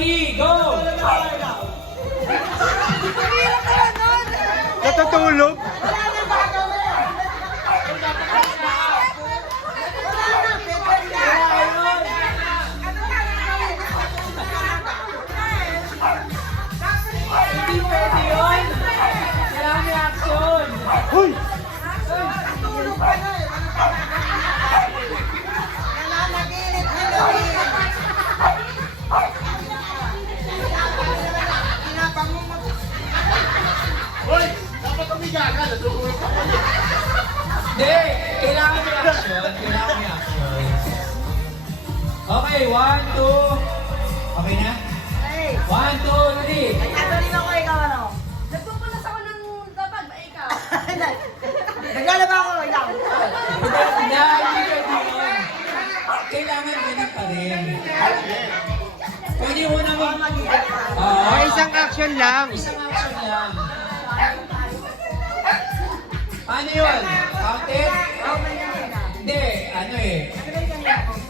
ready, go! Natutulog? Hindi pwede yun! Kailangan may action! Hoy! Hoy! Dapat umiga ka. Natutulog ka pa. Hindi! Kailangan may action. Kailangan may action. Okay, 1, 2. Okay na? 1, 2, 3. Nagtatalin ako, ikaw ano? Nagpupunas ako ng dapat ba ikaw? Naglalaba ako, ikaw. Hindi pwede yun. Kailangan ganun pa rin. Pwede mo na May isang action lang. Isang action lang. Paano yun? Counted? Hindi, ano eh.